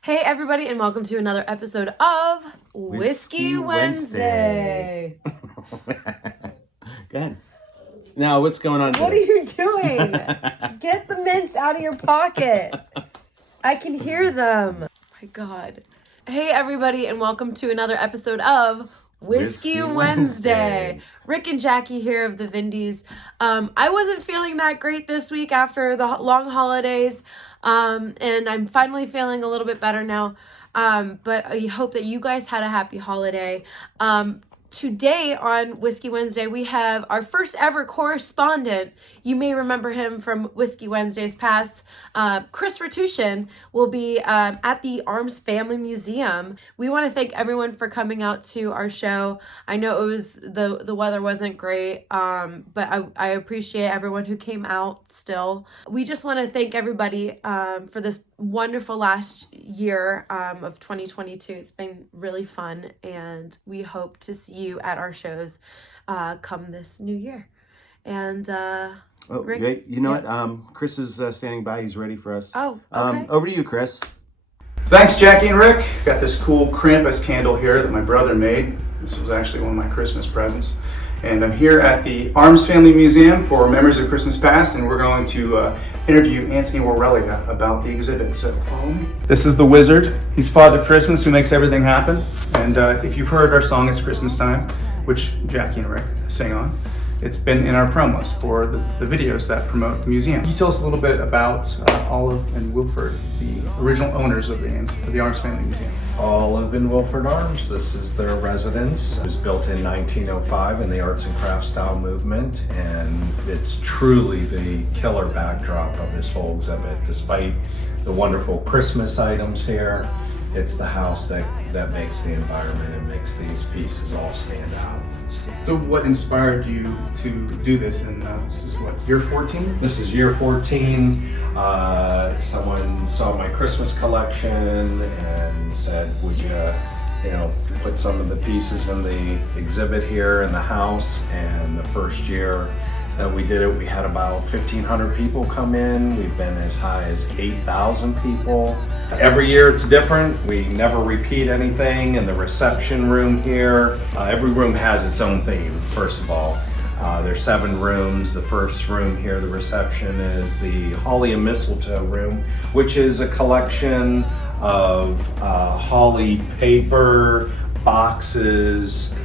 Hey everybody, and welcome to another episode of Whiskey Wednesday. Go ahead. Now, what's going on today? What are you doing? Get the mints out of your pocket. I can hear them. My God. Hey everybody, and welcome to another episode of Whiskey Wednesday. Rick and Jackie here of the Vindies. I wasn't feeling that great this week after the long holidays, and I'm finally feeling a little bit better now. But I hope that you guys had a happy holiday. Today on Whiskey Wednesday, we have our first ever correspondent. You may remember him from Whiskey Wednesdays past. Chris Ratushin will be at the Arms Family Museum. We want to thank everyone for coming out to our show. I know it was the weather wasn't great, but I appreciate everyone who came out still. We just want to thank everybody for this wonderful last year of 2022. It's been really fun, and we hope to see you at our shows come this new year. And Rick, great. You know what? Chris is standing by. He's ready for us. Oh, okay. Over to you, Chris. Thanks, Jackie and Rick. Got this cool Krampus candle here that my brother made. This was actually one of my Christmas presents. And I'm here at the Arms Family Museum for Memories of Christmas Past, and we're going to interview Anthony Aurelia about the exhibit. So follow me. This is the Wizard. He's Father Christmas who makes everything happen. And if you've heard our song It's Christmas Time, which Jackie and Rick sing on, it's been in our promos for the videos that promote the museum. Can you tell us a little bit about Olive and Wilford, the original owners of the Arms Family Museum? Olive and Wilford Arms. This is their residence. It was built in 1905 in the arts and crafts style movement, and it's truly the killer backdrop of this whole exhibit. Despite the wonderful Christmas items here, it's the house that makes the environment and makes these pieces all stand out. So what inspired you to do this? And this is what, year 14? This is year 14. Someone saw my Christmas collection and said, would you put some of the pieces in the exhibit here in the house? And the first year that we did it, we had about 1,500 people come in. We've been as high as 8,000 people. Every year it's different. We never repeat anything. In the reception room here, every room has its own theme, first of all. There's 7 rooms. The first room here, the reception, is the Holly and Mistletoe room, which is a collection of holly paper, boxes,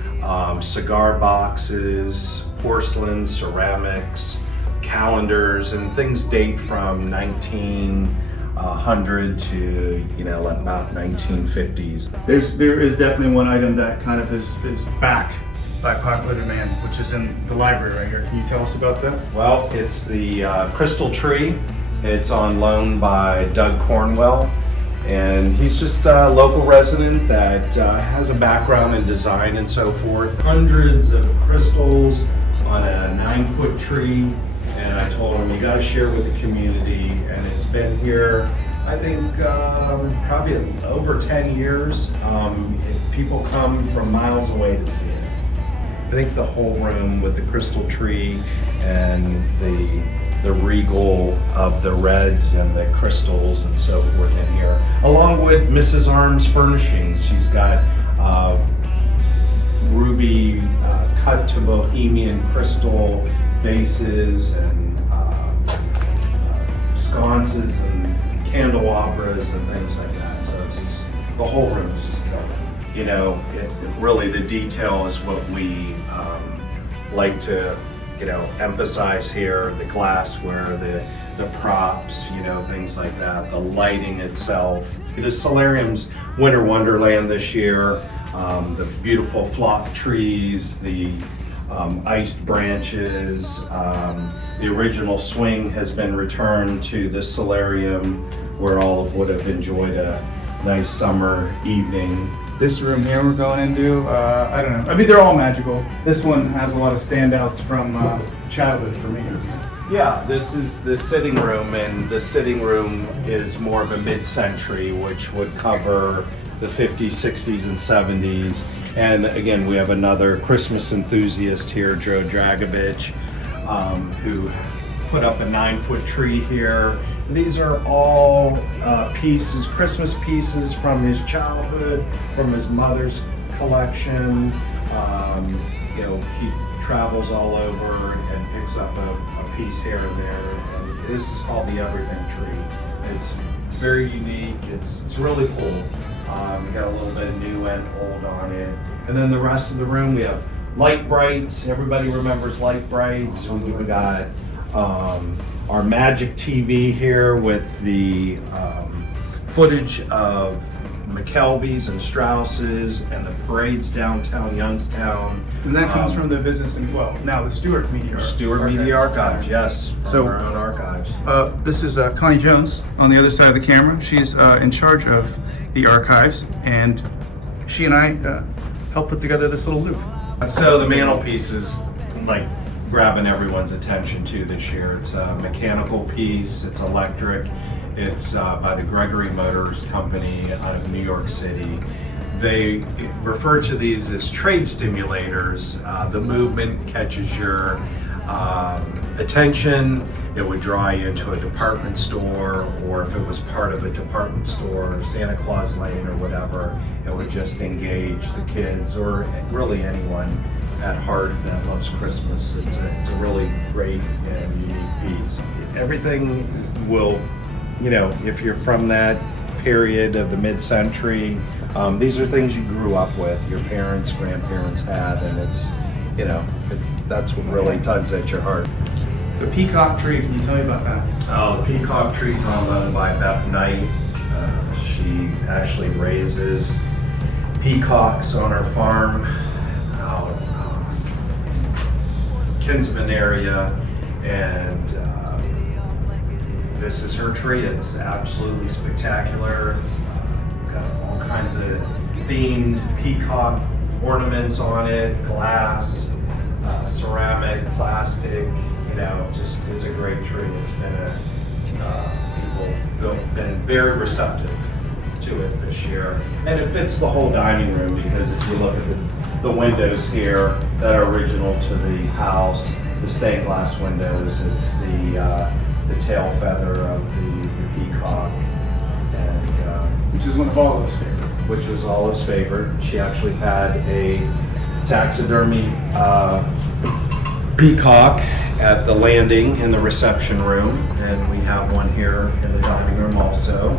cigar boxes, porcelain, ceramics, calendars, and things date from 1900 to about 1950s. There is definitely one item that kind of is back by popular demand, which is in the library right here. Can you tell us about that? Well, it's the crystal tree. It's on loan by Doug Cornwell, and he's just a local resident that has a background in design and so forth. Hundreds of crystals on a 9-foot tree, and I told him, you got to share with the community, and it's been here, I think, probably over 10 years. People come from miles away to see it. I think the whole room with the crystal tree and the regal of the reds and the crystals and so forth in here, along with Mrs. Arms furnishings. She's got ruby cut to bohemian crystal vases and sconces and candelabras and things like that. So it's just, the whole room is just covered. Really the detail is what we like to emphasize here. The glassware, the props, things like that, the lighting itself. The solarium's winter wonderland this year. The beautiful flock trees, the iced branches. The original swing has been returned to the solarium where Olive would have enjoyed a nice summer evening. This room here we're going into, I don't know. I mean, they're all magical. This one has a lot of standouts from childhood for me. Yeah, this is the sitting room, and the sitting room is more of a mid-century, which would cover the 50s, 60s, and 70s. And again, we have another Christmas enthusiast here, Joe Dragovich, who put up a 9-foot tree here These are all pieces, Christmas pieces from his childhood, from his mother's collection. He travels all over and picks up a piece here and there. And this is called the Everything Tree. It's very unique. It's really cool. We got a little bit of new and old on it. And then the rest of the room, we have Light Brights. Everybody remembers Light Brights. We got our Magic TV here with the footage of McKelvey's and Strauss's and the parades downtown Youngstown. And that comes from the business, and now the Stewart Media Archives, yes. From So our own archives. This is Connie Jones on the other side of the camera. She's in charge of the archives, and she and I helped put together this little loop. So the mantelpiece is like grabbing everyone's attention too this year. It's a mechanical piece, it's electric. It's by the Gregory Motors Company out of New York City. They refer to these as trade stimulators. The movement catches your attention. It would draw you into a department store, or if it was part of a department store, Santa Claus Lane or whatever, it would just engage the kids or really anyone at heart that loves Christmas. It's a really great and unique piece. Everything will, if you're from that period of the mid-century, these are things you grew up with, your parents, grandparents had, and it's, that's what really tugs at your heart. The peacock tree, can you tell me about that? Oh, the peacock tree's owned by Beth Knight. She actually raises peacocks on her farm out in Kinsman area, and this is her tree. It's absolutely spectacular. It's got all kinds of themed peacock ornaments on it, glass, ceramic, plastic. It's a great tree. It's been people have been very receptive to it this year, and it fits the whole dining room because if you look at the windows here that are original to the house, the stained glass windows, it's the tail feather of the peacock, and Which is one of Olive's favorites. which was Olive's favorite. She actually had a taxidermy peacock at the landing in the reception room, and we have one here in the dining room also.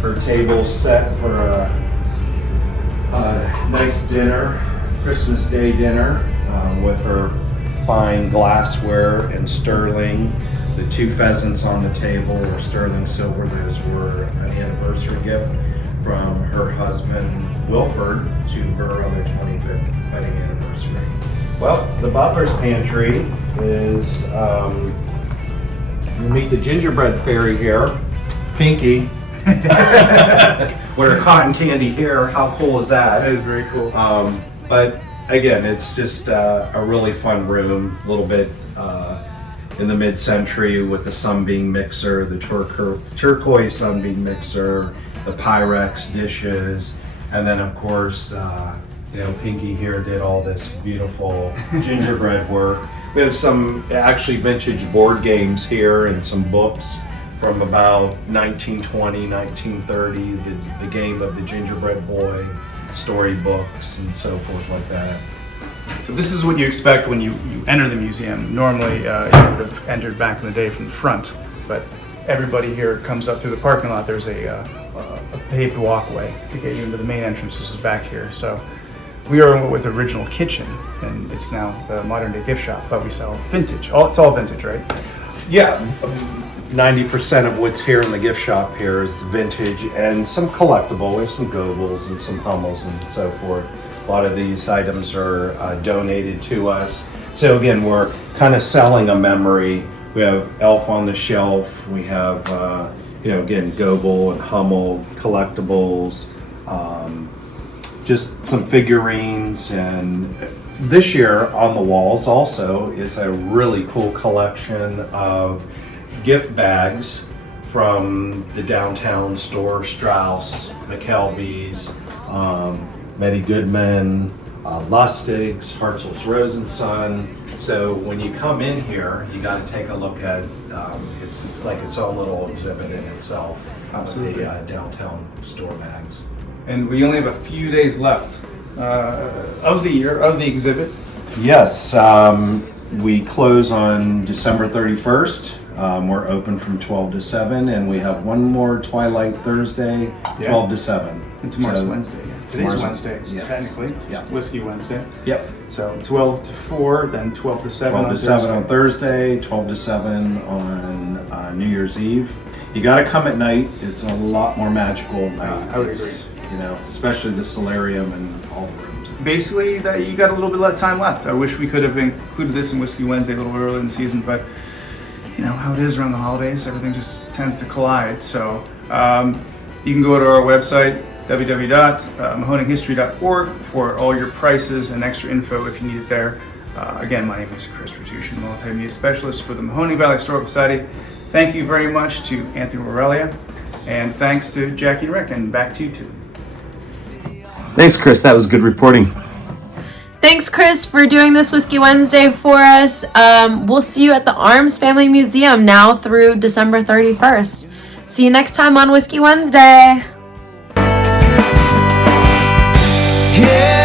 Her table's set for a nice dinner, Christmas Day dinner, with her fine glassware and sterling. The 2 pheasants on the table were sterling silver. Those were an anniversary gift from her husband Wilford to her on their 25th wedding anniversary. Well, the butler's pantry is, you meet the gingerbread fairy here, Pinky, with her cotton candy hair. How cool is that? That is very cool. But again, it's just a really fun room, a little bit in the mid-century with the Sunbeam mixer, the turquoise Sunbeam mixer, the Pyrex dishes, and then of course, Pinky here did all this beautiful gingerbread work. We have some actually vintage board games here and some books from about 1920, 1930, the game of the Gingerbread Boy, storybooks and so forth like that. So this is what you expect when you enter the museum. Normally, you would have entered back in the day from the front, but everybody here comes up through the parking lot. There's a paved walkway to get you into the main entrance. This is back here. So we are with the original kitchen, and it's now the modern day gift shop, but we sell vintage. It's all vintage, right? Yeah, 90% of what's here in the gift shop here is vintage and some collectible. There's some Goebels and some Hummels and so forth. A lot of these items are donated to us. So again, we're kind of selling a memory. We have Elf on the Shelf. We have, again, Goebel and Hummel collectibles. Just some figurines, and this year on the walls also is a really cool collection of gift bags from the downtown store, Strauss, McKelvey's, Betty Goodman, Lustig's, Hartzell's Rosenson. So when you come in here, you got to take a look at it's like its own little exhibit in itself. Absolutely. The downtown store bags. And we only have a few days left of the year, of the exhibit. Yes, we close on December 31st. We're open from 12 to 7, and we have one more Twilight Thursday, 12 to 7. And tomorrow's So- Wednesday. Yeah. Today's Tomorrow's Wednesday, yes. technically. Yeah. Whiskey Wednesday. Yep. So 12 to 4, then 12 to 7 12 on to 7 Thursday. on Thursday, 12 to 7 on New Year's Eve. You got to come at night. It's a lot more magical at night. I would It's, you know, especially the solarium and all the rooms. Basically, that you got a little bit of time left. I wish we could have included this in Whiskey Wednesday a little earlier in the season, but you know how it is around the holidays. Everything just tends to collide. So you can go to our website, www.mahoninghistory.org, for all your prices and extra info if you need it there. Again, my name is Chris Ratushin, multimedia specialist for the Mahoning Valley Historical Society. Thank you very much to Anthony Morelia, and thanks to Jackie and Rick, and back to you two. Thanks, Chris. That was good reporting. Thanks, Chris, for doing this Whiskey Wednesday for us. We'll see you at the Arms Family Museum now through December 31st. See you next time on Whiskey Wednesday. Yeah.